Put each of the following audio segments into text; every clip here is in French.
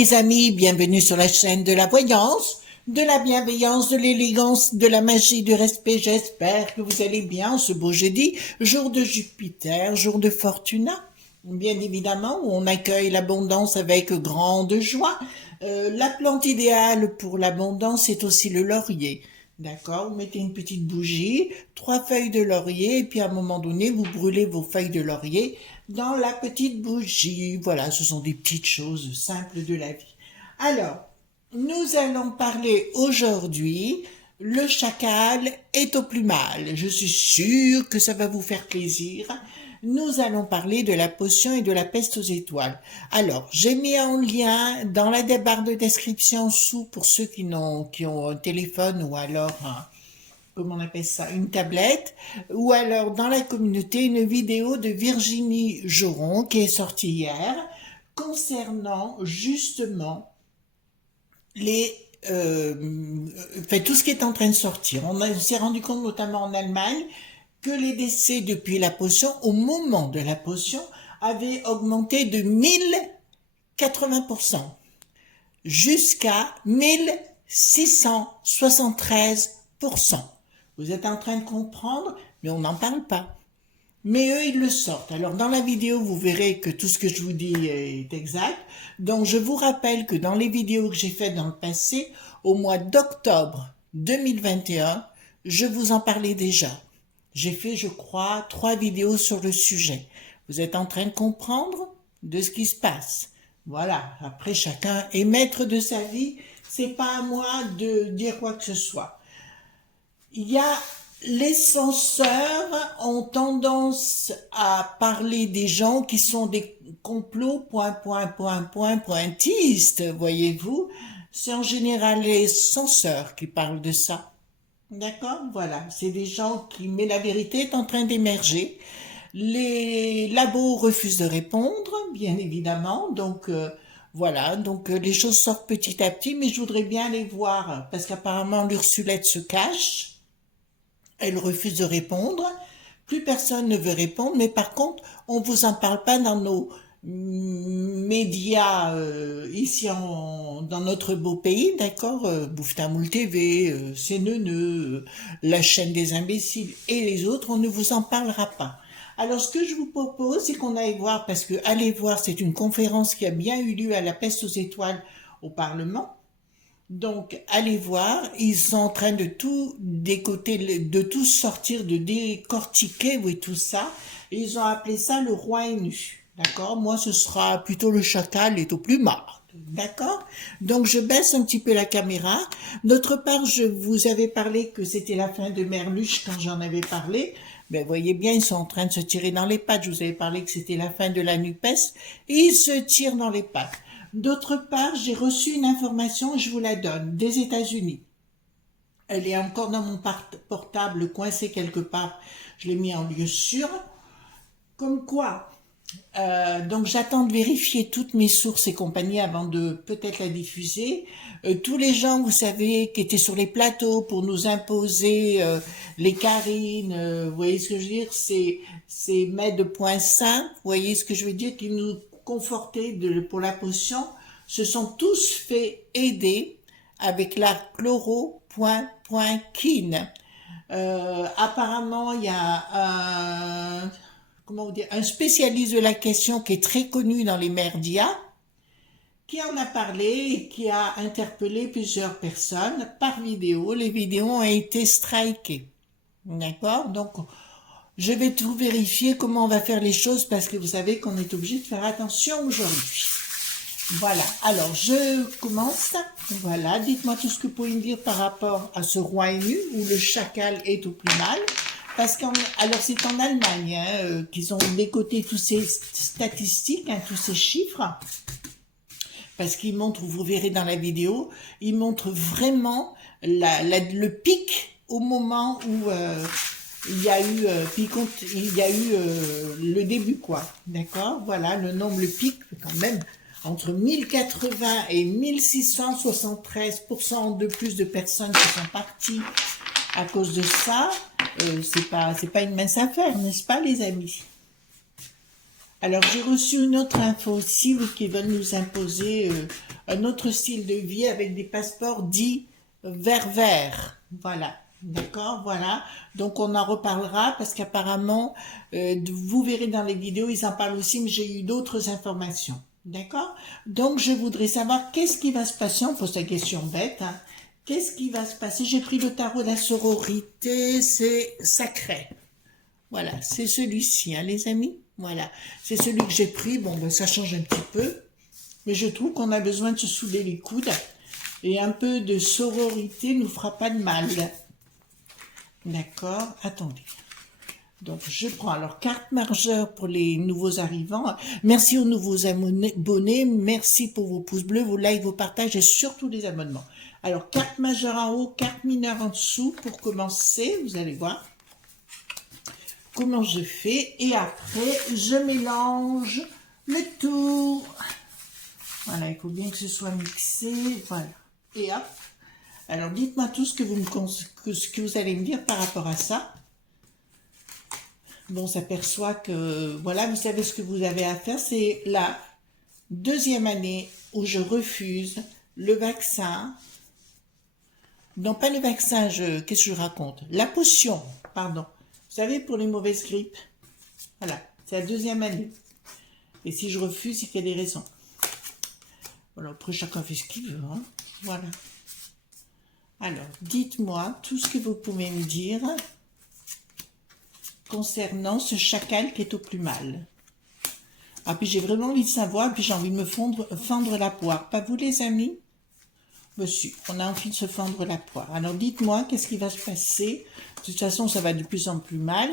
les amis, bienvenue sur la chaîne de la voyance, de la bienveillance, de l'élégance, de la magie, du respect. J'espère que vous allez bien ce beau jeudi, jour de Jupiter, jour de Fortuna. Bien évidemment, où on accueille l'abondance avec grande joie. La plante idéale pour l'abondance est aussi le laurier. D'accord, vous mettez une petite bougie, 3 feuilles de laurier, et puis à un moment donné, vous brûlez vos feuilles de laurier dans la petite bougie. Voilà, ce sont des petites choses simples de la vie. Alors, nous allons parler aujourd'hui, le chacal est au plus mal. Je suis sûre que ça va vous faire plaisir. Nous allons parler de la potion et de la peste aux étoiles. Alors, j'ai mis en lien dans la barre de description sous pour ceux qui ont un téléphone ou alors comment on appelle ça, une tablette, ou alors dans la communauté une vidéo de Virginie Joron qui est sortie hier concernant justement tout ce qui est en train de sortir. On s'est rendu compte notamment en Allemagne que les décès depuis la potion, au moment de la potion, avaient augmenté de 1080% jusqu'à 1673%. Vous êtes en train de comprendre, mais on n'en parle pas. Mais eux, ils le sortent. Alors, dans la vidéo, vous verrez que tout ce que je vous dis est exact. Donc, je vous rappelle que dans les vidéos que j'ai faites dans le passé, au mois d'octobre 2021, je vous en parlais déjà. J'ai fait, je crois, 3 vidéos sur le sujet. Vous êtes en train de comprendre de ce qui se passe. Voilà. Après, chacun est maître de sa vie. C'est pas à moi de dire quoi que ce soit. Les censeurs ont tendance à parler des gens qui sont des complots, pointistes, voyez-vous. C'est en général les censeurs qui parlent de ça. D'accord? Voilà. C'est des gens mais la vérité est en train d'émerger. Les labos refusent de répondre, bien évidemment. Donc, voilà. Donc, les choses sortent petit à petit, mais je voudrais bien les voir parce qu'apparemment, l'Ursulette se cache. Elle refuse de répondre. Plus personne ne veut répondre, mais par contre, on vous en parle pas dans nos médias ici dans notre beau pays, d'accord, Bouftamoul TV, C'est Neuneu, la chaîne des imbéciles et les autres, on ne vous en parlera pas. Alors, ce que je vous propose, c'est qu'on aille voir, parce que allez voir, c'est une conférence qui a bien eu lieu à la Peste aux étoiles au Parlement. Donc, allez voir, ils sont en train de tout décoter, de tout sortir, de décortiquer, oui, tout ça. Et ils ont appelé ça le roi est nu. D'accord? Moi, ce sera plutôt le chacal est au plus marre. D'accord? Donc, je baisse un petit peu la caméra. D'autre part, je vous avais parlé que c'était la fin de Merluche quand j'en avais parlé. Ben, voyez bien, ils sont en train de se tirer dans les pattes. Je vous avais parlé que c'était la fin de la NUPES. Et ils se tirent dans les pattes. D'autre part, j'ai reçu une information, je vous la donne, des États-Unis. Elle est encore dans mon portable, coincée quelque part. Je l'ai mis en lieu sûr. Comme quoi, donc j'attends de vérifier toutes mes sources et compagnie avant de peut-être la diffuser. Tous les gens, vous savez, qui étaient sur les plateaux pour nous imposer les carines, vous voyez ce que je veux dire, ces mets de point sain, vous voyez ce que je veux dire, qui nous confortaient pour la potion, se sont tous fait aider avec la chloro.quine. Apparemment, il y a un spécialiste de la question qui est très connu dans les merdias, qui en a parlé et qui a interpellé plusieurs personnes par vidéo. Les vidéos ont été strikées. D'accord? Donc, je vais tout vérifier comment on va faire les choses parce que vous savez qu'on est obligé de faire attention aujourd'hui. Voilà. Alors, je commence. Voilà. Dites-moi tout ce que vous pouvez me dire par rapport à ce roi nu où le chacal est au plus mal. Parce alors c'est en Allemagne qu'ils ont décoté tous ces statistiques, tous ces chiffres, parce qu'ils montrent, vous verrez dans la vidéo, ils montrent vraiment le pic au moment où il y a eu le début, quoi. D'accord? Voilà, le nombre, le pic, quand même, entre 1080 et 1673% de plus de personnes qui sont parties à cause de ça. C'est pas une mince affaire, n'est-ce pas, les amis? Alors, j'ai reçu une autre info aussi, qui veulent nous imposer un autre style de vie avec des passeports dits vert. Voilà. D'accord, voilà. Donc on en reparlera parce qu'apparemment, vous verrez dans les vidéos, ils en parlent aussi, mais j'ai eu d'autres informations. D'accord? Donc je voudrais savoir qu'est-ce qui va se passer, on pose la question bête, hein. Qu'est-ce qui va se passer? J'ai pris le tarot de la sororité, c'est sacré. Voilà, c'est celui-ci, hein, les amis. Voilà, c'est celui que j'ai pris. Bon, ben, ça change un petit peu, mais je trouve qu'on a besoin de se souder les coudes et un peu de sororité nous fera pas de mal. D'accord, attendez. Donc, je prends alors carte majeure pour les nouveaux arrivants. Merci aux nouveaux abonnés. Merci pour vos pouces bleus, vos likes, vos partages et surtout les abonnements. Alors, carte majeure en haut, carte mineure en dessous pour commencer. Vous allez voir comment je fais. Et après, je mélange le tout. Voilà, il faut bien que ce soit mixé. Voilà. Et hop. Alors, dites-moi tout ce que vous allez me dire par rapport à ça. Bon, on s'aperçoit que, voilà, vous savez ce que vous avez à faire. C'est la deuxième année où je refuse le vaccin. Non, pas le vaccin, qu'est-ce que je raconte? La potion, pardon. Vous savez, pour les mauvaises grippes. Voilà, c'est la deuxième année. Et si je refuse, il y a des raisons. Voilà, après, chacun fait ce qu'il veut, hein. Voilà. Alors, dites-moi tout ce que vous pouvez me dire concernant ce chacal qui est au plus mal. Ah, puis j'ai vraiment envie de savoir, puis j'ai envie de me fendre la poire. Pas vous, les amis? Monsieur, on a envie de se fendre la poire. Alors, dites-moi, qu'est-ce qui va se passer? De toute façon, ça va de plus en plus mal.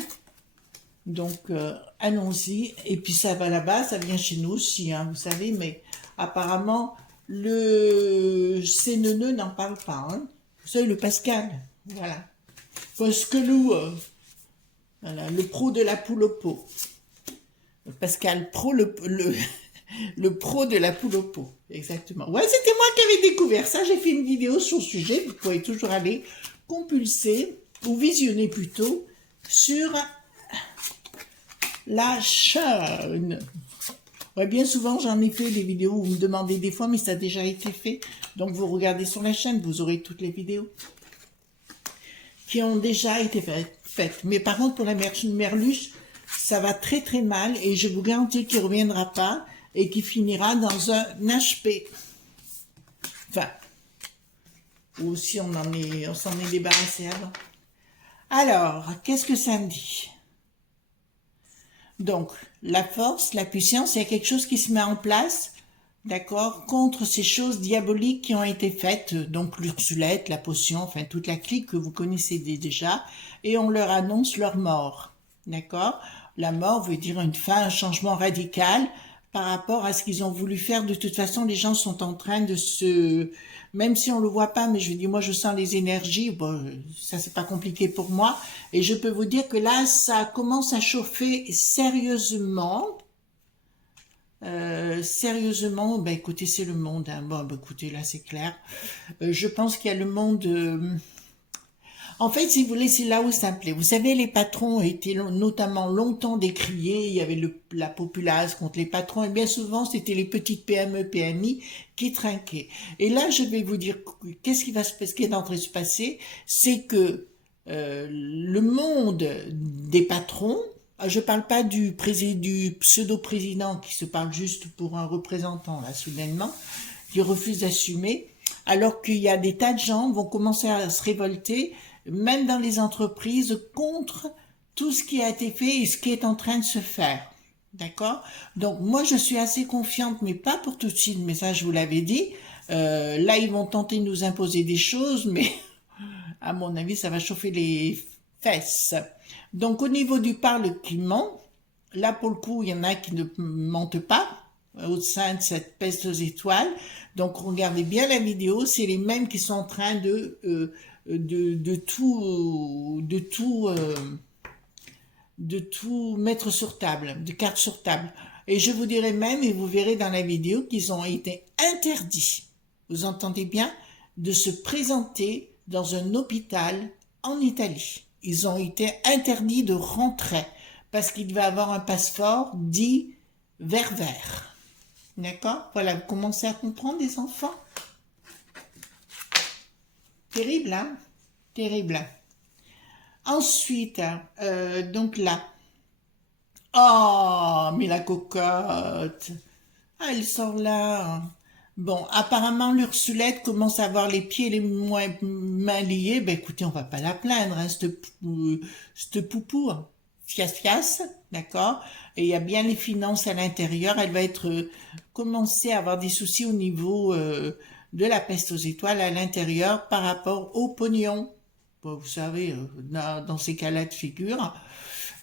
Donc, allons-y. Et puis, ça va là-bas, ça vient chez nous aussi, hein, vous savez, mais apparemment, le Séneneux n'en parle pas, hein. Vous savez, le Pascal, voilà. Parce que nous... Voilà, le pro de la poule au pot. Pascal Pro, le pro de la poule au pot. Exactement. Ouais, c'était moi qui avais découvert ça. J'ai fait une vidéo sur le sujet. Vous pouvez toujours aller compulser, ou visionner plutôt, sur la chaîne. Ouais, bien souvent, j'en ai fait des vidéos où vous me demandez des fois, mais ça a déjà été fait. Donc, vous regardez sur la chaîne, vous aurez toutes les vidéos qui ont déjà été faites. Mais par contre, pour la merluche, ça va très très mal et je vous garantis qu'il ne reviendra pas et qu'il finira dans un HP. Enfin, ou si on s'en est débarrassé avant. Alors, qu'est-ce que ça me dit? Donc, la force, la puissance, il y a quelque chose qui se met en place, d'accord, contre ces choses diaboliques qui ont été faites, donc l'Ursulette, la potion, enfin toute la clique que vous connaissez déjà, et on leur annonce leur mort, d'accord. La mort veut dire une fin, un changement radical par rapport à ce qu'ils ont voulu faire. De toute façon, les gens sont en train de se... Même si on le voit pas, mais je dis, moi je sens les énergies, bon, ça c'est pas compliqué pour moi, et je peux vous dire que là, ça commence à chauffer sérieusement. Sérieusement, ben écoutez, c'est le monde, hein. Bon, ben écoutez, là c'est clair. Je pense qu'il y a le monde... En fait, si vous voulez, c'est là où ça me plaît. Vous savez, les patrons étaient notamment longtemps décriés. Il y avait la populace contre les patrons. Et bien souvent, c'était les petites PME, PMI qui trinquaient. Et là, je vais vous dire, qu'est-ce qui est en train de se passer? C'est que le monde des patrons, je parle pas du pseudo-président qui se parle juste pour un représentant, là, soudainement, qui refuse d'assumer, alors qu'il y a des tas de gens qui vont commencer à se révolter, même dans les entreprises, contre tout ce qui a été fait et ce qui est en train de se faire. D'accord? Donc, moi, je suis assez confiante, mais pas pour tout de suite, mais ça, je vous l'avais dit. Là, ils vont tenter de nous imposer des choses, mais à mon avis, ça va chauffer les fesses. Donc, au niveau du parle qui ment, là, pour le coup, il y en a qui ne mentent pas au sein de cette peste aux étoiles. Donc, regardez bien la vidéo, c'est les mêmes qui sont en train de tout mettre sur table, de cartes sur table. Et je vous dirai même, et vous verrez dans la vidéo, qu'ils ont été interdits, vous entendez bien, de se présenter dans un hôpital en Italie. Ils ont été interdits de rentrer parce qu'il va avoir un passeport dit vert. D'accord? Voilà, vous commencez à comprendre les enfants? Terrible, hein? Terrible. Ensuite, donc là. Oh, mais la cocotte. Ah, elle sort là. Bon, apparemment, l'Ursulette commence à avoir les pieds et les mains liés. Ben écoutez, on va pas la plaindre, hein, cette poupou. Hein. Fias fias, d'accord? Et il y a bien les finances à l'intérieur. Elle va être commencer à avoir des soucis au niveau de la peste aux étoiles à l'intérieur par rapport au pognon. Bon, vous savez, dans ces cas-là de figure,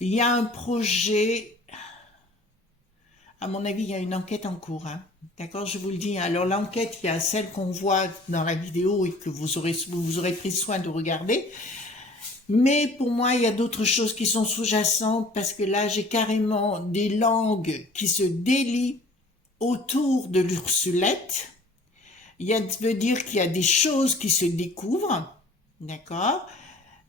il y a un projet. À mon avis, il y a une enquête en cours. Hein. D'accord, je vous le dis. Alors l'enquête, il y a celle qu'on voit dans la vidéo et que vous aurez pris soin de regarder. Mais pour moi, il y a d'autres choses qui sont sous-jacentes parce que là, j'ai carrément des langues qui se délient autour de l'Ursulette. Veut dire qu'il y a des choses qui se découvrent. D'accord.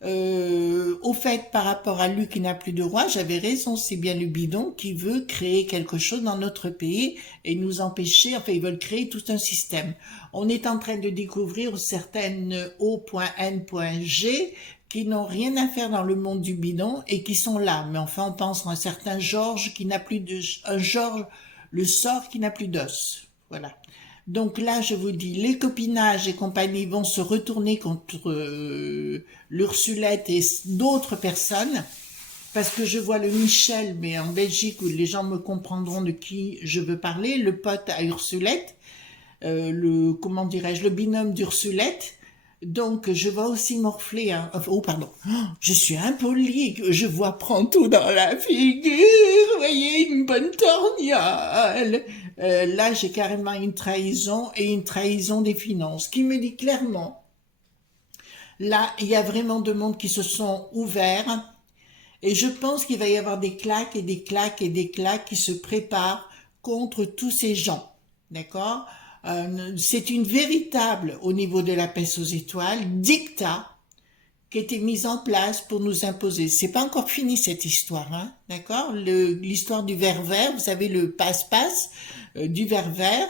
Au fait, par rapport à lui qui n'a plus de roi, j'avais raison, c'est bien le bidon qui veut créer quelque chose dans notre pays et nous empêcher, enfin ils veulent créer tout un système. On est en train de découvrir certaines O.N.G qui n'ont rien à faire dans le monde du bidon et qui sont là. Mais enfin, on pense à un certain Georges qui n'a plus de... Un Georges, le sort qui n'a plus d'os. Voilà. Donc là, je vous dis, les copinages et compagnie vont se retourner contre l'Ursulette et d'autres personnes, parce que je vois le Michel, mais en Belgique, où les gens me comprendront de qui je veux parler, le pote à Ursulette, comment dirais-je, le binôme d'Ursulette. Donc, je vois aussi morfler, hein. Oh, pardon, je suis impolie, je vois prendre tout dans la figure, vous voyez, une bonne torgnole. Là, j'ai carrément une trahison et une trahison des finances, qui me dit clairement, là, il y a vraiment deux mondes qui se sont ouverts, et je pense qu'il va y avoir des claques et des claques et des claques qui se préparent contre tous ces gens, d'accord? C'est une véritable, au niveau de la peste aux étoiles, dictat qui a été mise en place pour nous imposer. C'est pas encore fini cette histoire, hein, d'accord? L'histoire du ver vert, vous savez, le passe-passe du ver vert,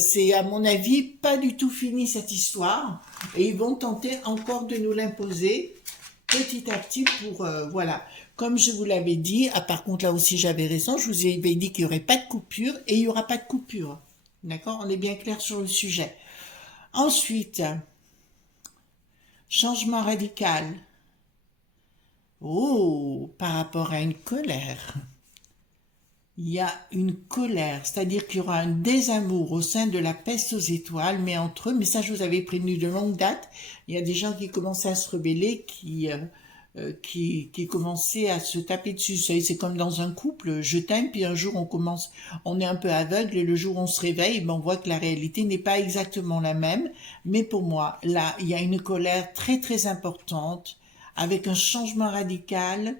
c'est à mon avis pas du tout fini cette histoire, et ils vont tenter encore de nous l'imposer petit à petit pour, voilà. Comme je vous l'avais dit, par contre là aussi j'avais raison, je vous avais dit qu'il n'y aurait pas de coupure, et il n'y aura pas de coupure. D'accord? On est bien clair sur le sujet. Ensuite, changement radical. Oh, par rapport à une colère. Il y a une colère, c'est-à-dire qu'il y aura un désamour au sein de la peste aux étoiles, mais entre eux, mais ça je vous avais prévenu de longue date, il y a des gens qui commençaient à se rebeller, qui commençaient à se taper dessus. C'est comme dans un couple, je t'aime, puis un jour on est un peu aveugle, et le jour où on se réveille, ben on voit que la réalité n'est pas exactement la même. Mais pour moi, là, il y a une colère très très importante, avec un changement radical.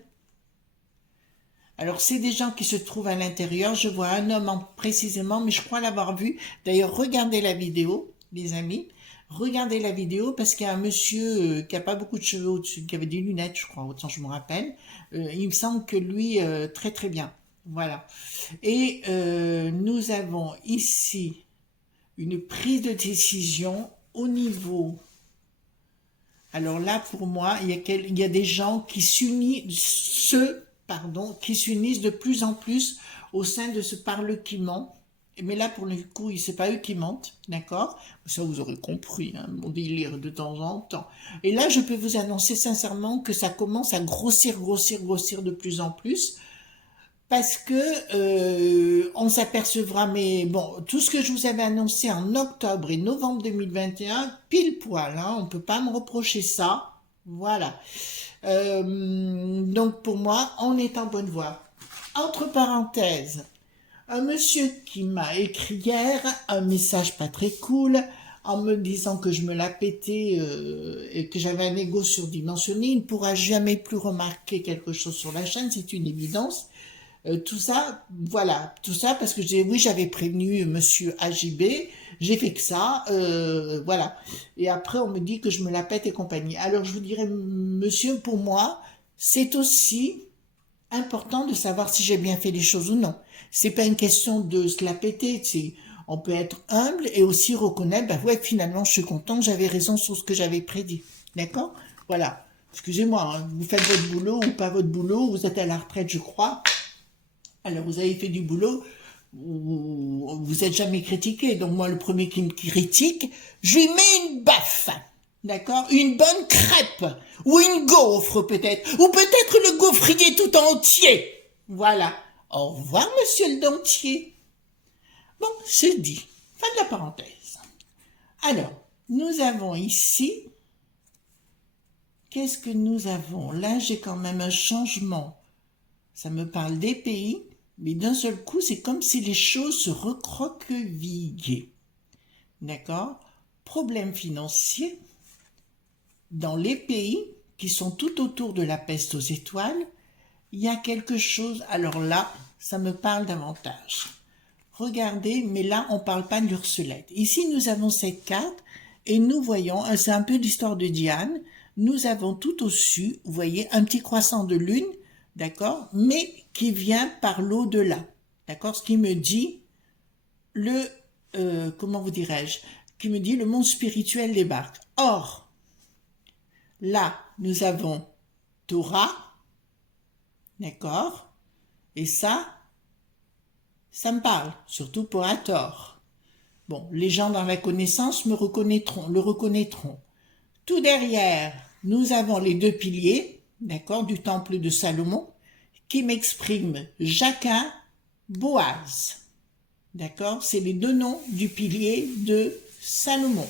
Alors, c'est des gens qui se trouvent à l'intérieur. Je vois un homme précisément, mais je crois l'avoir vu. D'ailleurs, regardez la vidéo, les amis. Regardez la vidéo parce qu'il y a un monsieur qui a pas beaucoup de cheveux au-dessus, qui avait des lunettes, je crois, autant je me rappelle. Il me semble que lui, très très bien. Voilà. Et nous avons ici une prise de décision au niveau... Alors là, pour moi, il y a des gens qui s'unissent, qui s'unissent de plus en plus au sein de ce parle qui ment. Mais là, pour le coup, c'est pas eux qui mentent, d'accord? Ça, vous aurez compris, hein, mon délire de temps en temps. Et là, je peux vous annoncer sincèrement que ça commence à grossir de plus en plus. Parce que on s'apercevra, mais bon, tout ce que je vous avais annoncé en octobre et novembre 2021, pile poil, hein, on peut pas me reprocher ça. Voilà. Donc pour moi, on est en bonne voie. Entre parenthèses, un monsieur qui m'a écrit hier un message pas très cool en me disant que je me la pétais et que j'avais un ego surdimensionné, il ne pourra jamais plus remarquer quelque chose sur la chaîne, c'est une évidence. Tout ça, voilà, tout ça parce que oui, j'avais prévenu monsieur AJB, j'ai fait que ça, voilà. Et après, on me dit que je me la pète et compagnie. Alors, je vous dirais, monsieur, pour moi, c'est aussi important de savoir si j'ai bien fait les choses ou non. C'est pas une question de se la péter, on peut être humble et aussi reconnaître, bah ouais, finalement, je suis content, j'avais raison sur ce que j'avais prédit. D'accord? Voilà. Excusez-moi, hein, vous faites votre boulot ou pas votre boulot, vous êtes à la retraite, je crois. Alors, vous avez fait du boulot, vous êtes jamais critiqué. Donc, moi, le premier qui me critique, je lui mets une baffe. D'accord? Une bonne crêpe. Ou une gaufre, peut-être. Ou peut-être le gaufrier tout entier. Voilà. Au revoir, monsieur le dentier. Bon, c'est dit. Fin de la parenthèse. Alors, nous avons ici... Qu'est-ce que nous avons? Là, j'ai quand même un changement. Ça me parle des pays, mais d'un seul coup, c'est comme si les choses se recroquevillaient. D'accord? Problème financier. Dans les pays qui sont tout autour de la peste aux étoiles, il y a quelque chose. Alors là, ça me parle davantage. Regardez, mais là, on ne parle pas de l'Ursulette. Ici, nous avons cette carte et nous voyons, c'est un peu l'histoire de Diane, nous avons tout au-dessus, vous voyez, un petit croissant de lune, d'accord, mais qui vient par l'au-delà, d'accord, ce qui me dit comment vous dirais-je, qui me dit le monde spirituel débarque. Or, là, nous avons Torah, d'accord, et ça me parle, surtout pour Hathor. Bon, les gens dans la connaissance le reconnaîtront. Tout derrière, nous avons les deux piliers, d'accord, du temple de Salomon, qui m'expriment Jacquin, Boaz. D'accord, c'est les deux noms du pilier de Salomon.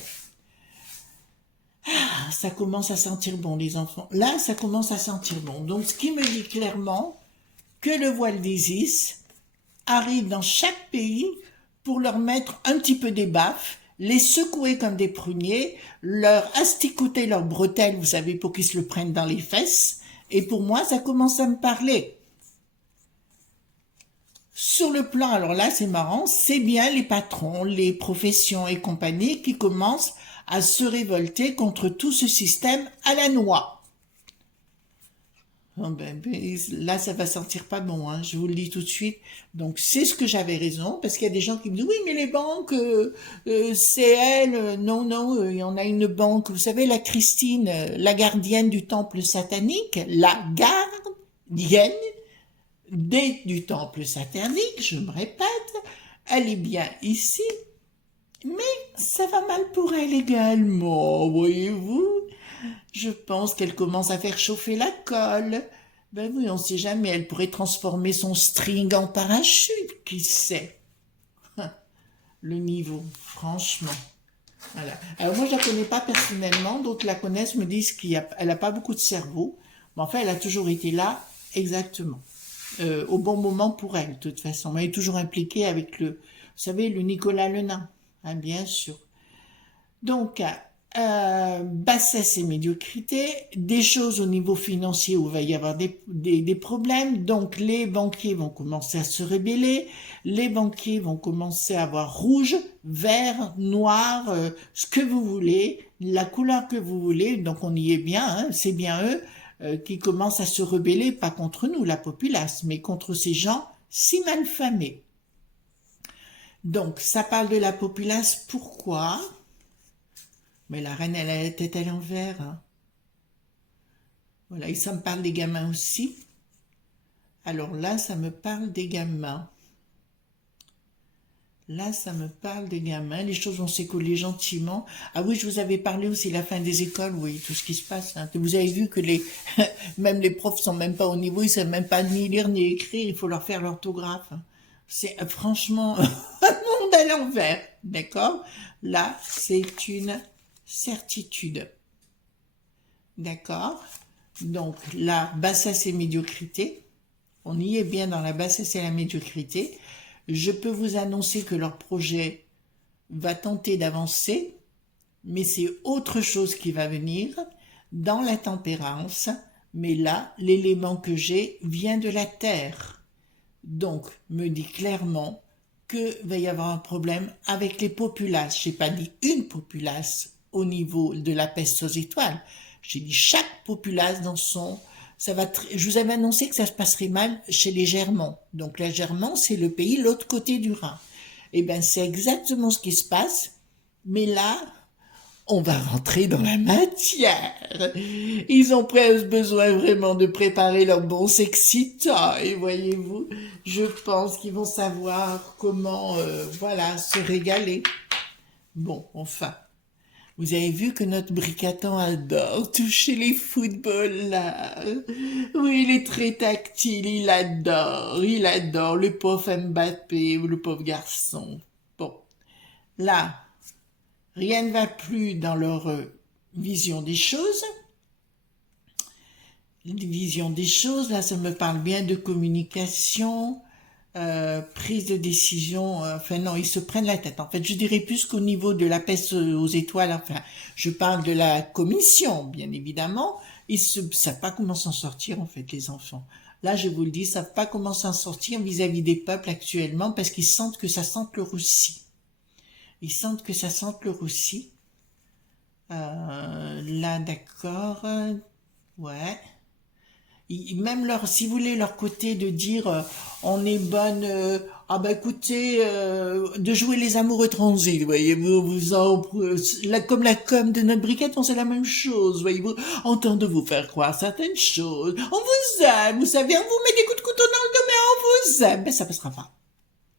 Ah, ça commence à sentir bon, les enfants. Là, ça commence à sentir bon. Donc, ce qui me dit clairement que le voile d'Isis arrive dans chaque pays pour leur mettre un petit peu des baffes, les secouer comme des pruniers, leur asticouter leurs bretelles, vous savez, pour qu'ils se le prennent dans les fesses. Et pour moi, ça commence à me parler. Sur le plan, alors là, c'est marrant, c'est bien les patrons, les professions et compagnie qui commencent à se révolter contre tout ce système à la noix. Oh ben, là, ça va sentir pas bon, hein, je vous le dis tout de suite. Donc, c'est ce que j'avais raison, parce qu'il y a des gens qui me disent, oui, mais les banques, c'est elles. Non, non, il y en a une banque, vous savez, la Christine, la gardienne du temple satanique, la gardienne du temple satanique, je me répète, elle est bien ici, mais ça va mal pour elle également, voyez-vous. Je pense qu'elle commence à faire chauffer la colle. Ben oui, on ne sait jamais, elle pourrait transformer son string en parachute, qui sait. Le niveau, franchement. Voilà. Alors moi, je la connais pas personnellement, d'autres la connaissent, me disent qu'elle n'a pas beaucoup de cerveau, mais enfin, elle a toujours été là, exactement. Au bon moment pour elle, de toute façon. Mais elle est toujours impliquée avec vous savez, le Nicolas Lenain, hein, bien sûr. Donc, bassesse et médiocrité, des choses au niveau financier où il va y avoir des problèmes, donc les banquiers vont commencer à se rebeller, les banquiers vont commencer à avoir rouge, vert, noir, ce que vous voulez, la couleur que vous voulez, donc on y est bien, hein, c'est bien eux qui commencent à se rebeller, pas contre nous, la populace, mais contre ces gens si mal famés. Donc, ça parle de la populace, pourquoi ? Mais la reine, elle a la tête à l'envers. Hein. Voilà, et ça me parle des gamins aussi. Alors là, ça me parle des gamins. Là, ça me parle des gamins. Les choses vont s'écouler gentiment. Ah oui, je vous avais parlé aussi de la fin des écoles, oui, tout ce qui se passe. Hein. Vous avez vu que même les profs sont même pas au niveau, ils savent même pas ni lire ni écrire, il faut leur faire l'orthographe. Hein. C'est franchement un monde à l'envers, d'accord? Là, c'est une certitude. D'accord? Donc, la bassesse et médiocrité, on y est bien dans la bassesse et la médiocrité. Je peux vous annoncer que leur projet va tenter d'avancer, mais c'est autre chose qui va venir dans la tempérance. Mais là, l'élément que j'ai vient de la terre. Donc, me dit clairement que va y avoir un problème avec les populaces. J'ai pas dit une populace au niveau de la peste aux étoiles. J'ai dit chaque populace dans je vous avais annoncé que ça se passerait mal chez les Germans. Donc la Germans, c'est le pays l'autre côté du Rhin. Eh ben, c'est exactement ce qui se passe. Mais là, on va rentrer dans la matière. Ils ont presque besoin vraiment de préparer leur bon sexy toy, voyez-vous. Je pense qu'ils vont savoir comment, voilà, se régaler. Bon, enfin. Vous avez vu que notre Bricaton adore toucher les footballs là. Oui, il est très tactile, il adore le pauvre Mbappé, le pauvre garçon. Bon, là, rien ne va plus dans leur vision des choses. Vision des choses, là, ça me parle bien de communication, prise de décision, enfin non, ils se prennent la tête. En fait, je dirais plus qu'au niveau de la peste aux étoiles, enfin, je parle de la commission, bien évidemment, ils savent pas comment s'en sortir, en fait, les enfants. Là, je vous le dis, ils savent pas comment s'en sortir vis-à-vis des peuples actuellement, parce qu'ils sentent que ça sente le roussi. Ils sentent que ça sente le roussi. Là, d'accord, ouais. Même leur, si vous voulez, leur côté de dire on est bonne, ah bah écoutez, de jouer les amoureux transis, voyez-vous, comme la com de notre briquette, on sait la même chose, voyez-vous, en train de vous faire croire certaines choses. On vous aime, vous savez, on vous met des coups de couteau dans le dos, mais on vous aime. Ben ça passera pas.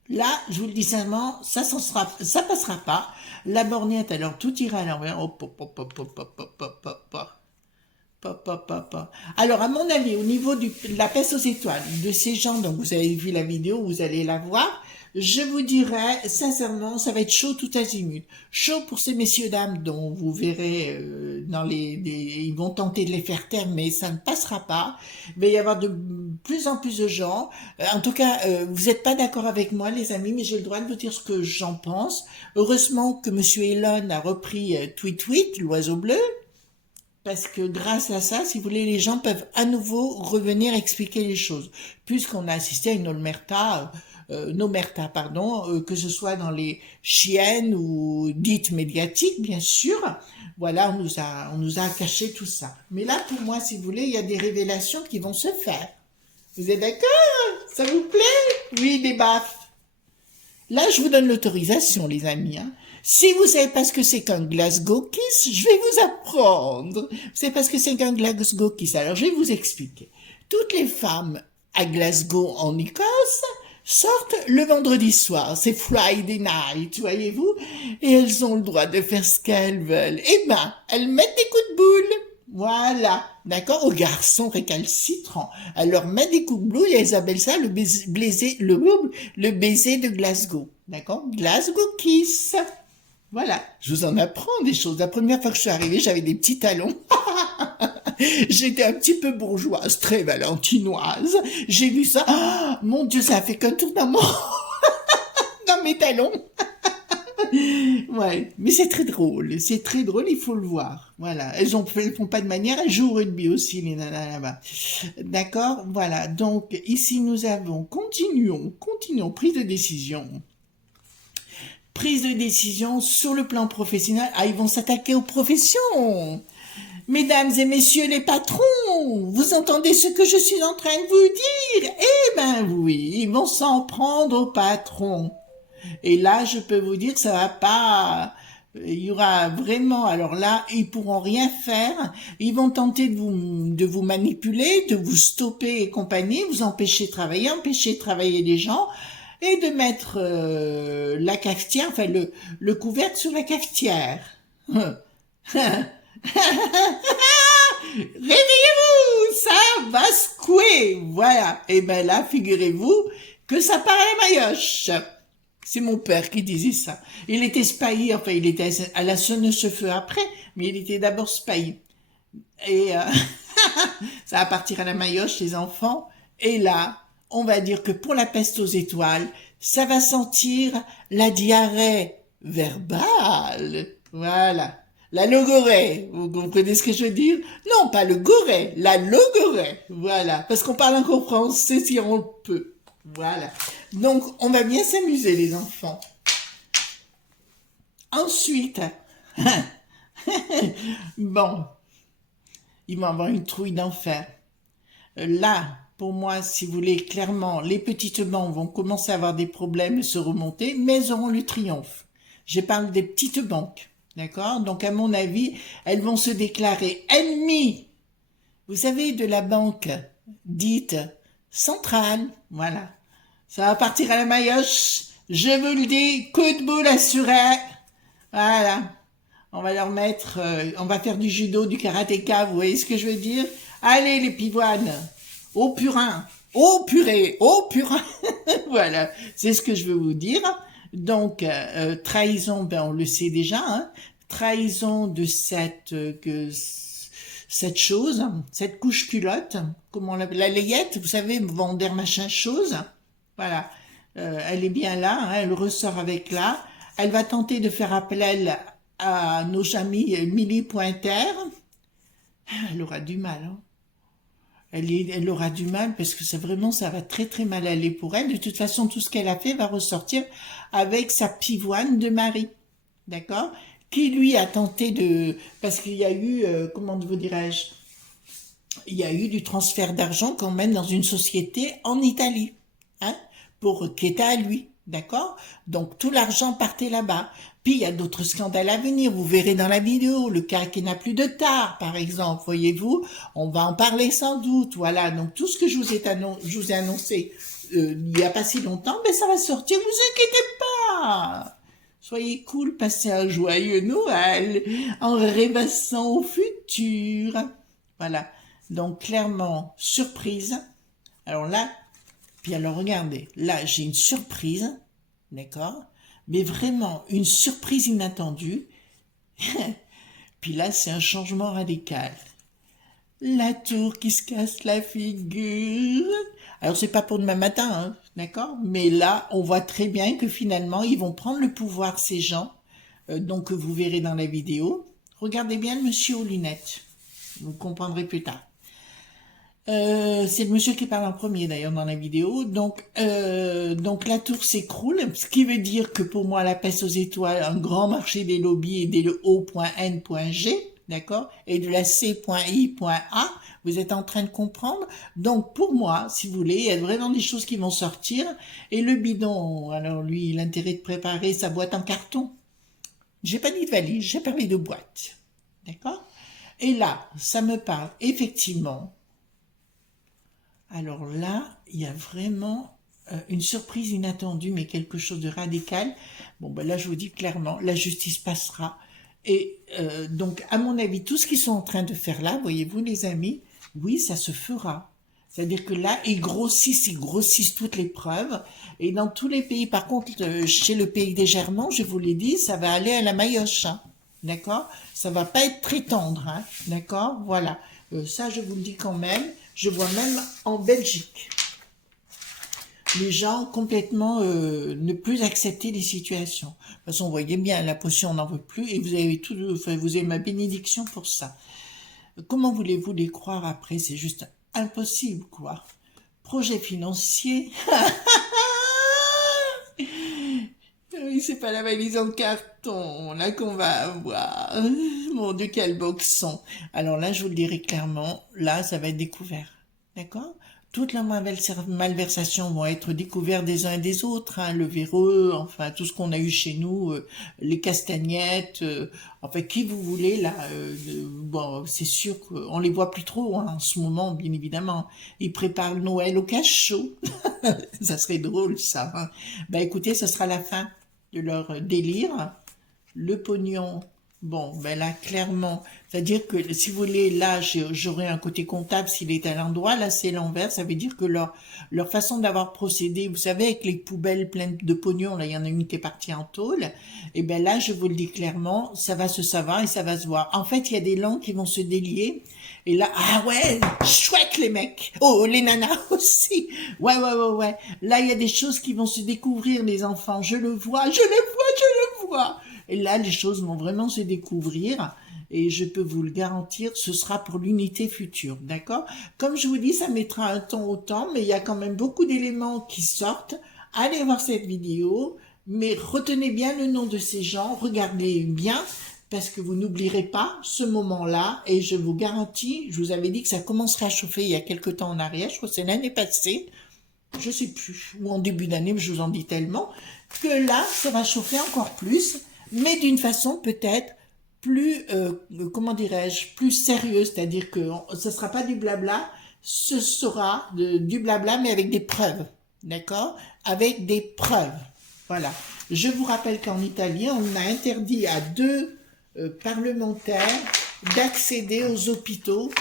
Là, je vous le dis sincèrement, ça passera pas. La borgnette, alors tout ira à l'envers. Hop, hop, hop, hop, hop, hop, hop, hop, hop, hop. Alors, à mon avis, au niveau de la peste aux étoiles, de ces gens, donc vous avez vu la vidéo, vous allez la voir, je vous dirais, sincèrement, ça va être chaud tout azimut. Chaud pour ces messieurs dames dont vous verrez ils vont tenter de les faire taire, mais ça ne passera pas. Il va y avoir de plus en plus de gens. En tout cas, vous n'êtes pas d'accord avec moi, les amis, mais j'ai le droit de vous dire ce que j'en pense. Heureusement que monsieur Elon a repris Tweet, l'oiseau bleu. Parce que grâce à ça, si vous voulez, les gens peuvent à nouveau revenir expliquer les choses. Puisqu'on a assisté à une omerta, pardon, que ce soit dans les chiennes ou dites médiatiques, bien sûr. Voilà, on nous a caché tout ça. Mais là, pour moi, si vous voulez, il y a des révélations qui vont se faire. Vous êtes d'accord? Ça vous plaît? Oui, des baffes. Là, je vous donne l'autorisation, les amis. Hein. Si vous savez pas ce que c'est qu'un Glasgow Kiss, je vais vous apprendre. Vous savez pas ce que c'est qu'un Glasgow Kiss. Alors, je vais vous expliquer. Toutes les femmes à Glasgow, en Écosse, sortent le vendredi soir. C'est Friday night, voyez-vous. Et elles ont le droit de faire ce qu'elles veulent. Eh ben, elles mettent des coups de boule. Voilà, d'accord, aux garçons récalcitrants. Elle leur met des coups de boule et elles appellent ça le baiser de Glasgow. D'accord? Glasgow Kiss. Voilà, je vous en apprends des choses. La première fois que je suis arrivée, j'avais des petits talons. J'étais un petit peu bourgeoise, très valentinoise. J'ai vu ça. Ah, mon Dieu, ça a fait qu'un tour dans dans mes talons. Ouais, mais c'est très drôle, il faut le voir. Voilà, elles font pas de manière, elles jouent au rugby aussi, les nanas là-bas. D'accord, voilà. Donc ici nous avons, continuons, prise de décision. Prise de décision sur le plan professionnel. Ah, ils vont s'attaquer aux professions. Mesdames et messieurs les patrons, vous entendez ce que je suis en train de vous dire? Eh ben oui, ils vont s'en prendre aux patrons. Et là, je peux vous dire que ça va pas, il y aura vraiment, alors là, ils pourront rien faire. Ils vont tenter de vous manipuler, de vous stopper et compagnie, vous empêcher de travailler les gens et de mettre la cafetière, enfin le couvercle sur la cafetière. Réveillez-vous, ça va secouer. Voilà. Et ben là, figurez-vous que ça paraît maillotche. C'est mon père qui disait ça. Il était spahi, enfin il était à la sonne-ce-feu après, mais il était d'abord spahi. Et ça va partir à la maillotche, les enfants. Et là, on va dire que pour la peste aux étoiles, ça va sentir la diarrhée verbale. Voilà. La logorrhée, vous comprenez ce que je veux dire? Non, pas le gorée, la logorrhée. Voilà. Parce qu'on parle encore français si on le peut. Voilà. Donc, on va bien s'amuser, les enfants. Ensuite, bon, ils vont avoir une trouille d'enfer. Là, pour moi, si vous voulez, clairement, les petites banques vont commencer à avoir des problèmes et se remonter, mais elles auront le triomphe. Je parle des petites banques, d'accord? Donc, à mon avis, elles vont se déclarer ennemies, vous savez, de la banque dite centrale. Voilà. Ça va partir à la maillotche. Je vous le dis, coup de boule assuré. Voilà. On va leur mettre, on va faire du judo, du karatéka, vous voyez ce que je veux dire? Allez les pivoines, au purin, au purée, au purin. Voilà, c'est ce que je veux vous dire. Donc, trahison, ben on le sait déjà, hein. Trahison de cette chose, cette couche culotte, comment on l'appelle, la layette, vous savez, Vander machin chose. Voilà, elle est bien là, hein, elle ressort avec là. Elle va tenter de faire appel à nos amis Milly Pointer. Elle aura du mal, hein. Elle aura du mal parce que c'est vraiment, ça va très très mal aller pour elle. De toute façon, tout ce qu'elle a fait va ressortir avec sa pivoine de mari. D'accord? Qui lui a tenté de, parce qu'il y a eu, comment vous dirais-je, il y a eu du transfert d'argent quand même dans une société en Italie, hein, qui était à lui, d'accord? Donc tout l'argent partait là-bas. Puis il y a d'autres scandales à venir, vous verrez dans la vidéo, le cas qui n'a plus de tard, par exemple, voyez-vous, on va en parler sans doute, voilà. Donc tout ce que je vous ai annoncé il n'y a pas si longtemps, mais ça va sortir, vous inquiétez pas. Soyez cool, passez un joyeux Noël en rêvassant au futur. Voilà. Donc clairement, surprise. Alors là, puis alors regardez, là j'ai une surprise, d'accord? Mais vraiment une surprise inattendue. Puis là c'est un changement radical. La tour qui se casse la figure. Alors c'est pas pour demain matin, hein, d'accord? Mais là on voit très bien que finalement ils vont prendre le pouvoir ces gens, donc que vous verrez dans la vidéo. Regardez bien le monsieur aux lunettes, vous comprendrez plus tard. C'est le monsieur qui parle en premier d'ailleurs dans la vidéo. Donc la tour s'écroule, ce qui veut dire que pour moi la peste aux étoiles, un grand marché des lobbies et dès le O.N.G, d'accord, et de la C.I.A, vous êtes en train de comprendre. Donc pour moi, si vous voulez, il y a vraiment des choses qui vont sortir. Et le bidon, alors lui, il a intérêt de préparer sa boîte en carton. J'ai pas dit de valise, j'ai parlé de boîte, d'accord. Et là, ça me parle effectivement. Alors là, il y a vraiment une surprise inattendue, mais quelque chose de radical. Bon, ben là, je vous dis clairement, la justice passera. Et donc, à mon avis, tout ce qu'ils sont en train de faire là, voyez-vous, les amis, oui, ça se fera. C'est-à-dire que là, ils grossissent toutes les preuves. Et dans tous les pays, par contre, chez le pays des Germans, je vous l'ai dit, ça va aller à la maillotche, hein, d'accord? Ça va pas être très tendre, hein, d'accord? Voilà. Ça, je vous le dis quand même. Je vois même en Belgique les gens complètement ne plus accepter les situations. De toute façon, vous voyez bien, la potion, on n'en veut plus, et vous avez vous avez ma bénédiction pour ça. Comment voulez-vous les croire après? C'est juste impossible, quoi. Projet financier. Oui, c'est pas la valise en carton, là qu'on va avoir. Mon Dieu, quel boxon. Alors là, je vous le dirai clairement, là, ça va être découvert. D'accord? Toutes les malversations vont être découvertes des uns et des autres, hein, le véreux, enfin, tout ce qu'on a eu chez nous, les castagnettes, enfin, qui vous voulez, là, bon, c'est sûr qu'on les voit plus trop, hein, en ce moment, bien évidemment. Ils préparent le Noël au cachot. Ça serait drôle, ça, hein. Ben, écoutez, ce sera la fin de leur délire. Le pognon, bon, ben là, clairement, c'est-à-dire que, si vous voulez, là, j'aurais un côté comptable s'il est à l'endroit, là, c'est l'envers, ça veut dire que leur façon d'avoir procédé, vous savez, avec les poubelles pleines de pognon, là, il y en a une qui est partie en tôle, et ben là, je vous le dis clairement, ça va se savoir et ça va se voir. En fait, il y a des langues qui vont se délier, et là, ah ouais, chouette les mecs, oh, les nanas aussi, ouais. Là, il y a des choses qui vont se découvrir, les enfants, je le vois. Et là, les choses vont vraiment se découvrir et je peux vous le garantir, ce sera pour l'unité future, d'accord? Comme je vous dis, ça mettra un temps au temps, mais il y a quand même beaucoup d'éléments qui sortent. Allez voir cette vidéo, mais retenez bien le nom de ces gens, regardez bien, parce que vous n'oublierez pas ce moment-là, et je vous garantis, je vous avais dit que ça commencerait à chauffer il y a quelque temps en arrière, je crois que c'est l'année passée, je sais plus, ou en début d'année, mais je vous en dis tellement, que là, ça va chauffer encore plus, mais d'une façon peut-être plus, comment dirais-je, plus sérieuse, c'est-à-dire que ce sera pas du blabla, ce sera du blabla, mais avec des preuves, d'accord? Avec des preuves, voilà. Je vous rappelle qu'en Italie, on a interdit à deux parlementaires d'accéder aux hôpitaux,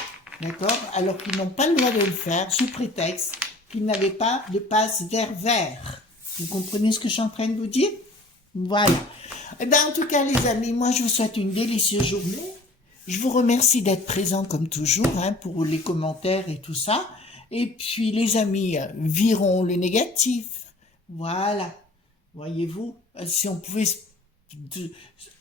d'accord, alors qu'ils n'ont pas le droit de le faire, sous prétexte qu'ils n'avaient pas de passe vert. Vous comprenez ce que je suis en train de vous dire? Voilà. Eh ben, en tout cas, les amis, moi, je vous souhaite une délicieuse journée. Je vous remercie d'être présents comme toujours, hein, pour les commentaires et tout ça. Et puis, les amis, virons le négatif. Voilà. Voyez-vous, si on pouvait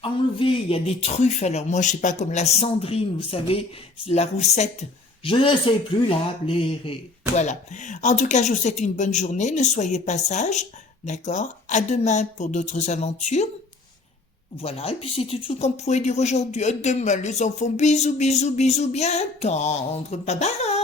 enlever, il y a des truffes, alors moi, je sais pas, comme la Sandrine, vous savez, la roussette. Je ne sais plus la blairer. Voilà. En tout cas, je vous souhaite une bonne journée. Ne soyez pas sages. D'accord? À demain pour d'autres aventures. Voilà. Et puis, c'est tout ce qu'on pouvait dire aujourd'hui. À demain, les enfants. Bisous, bisous, bisous bien tendres. Bye bye.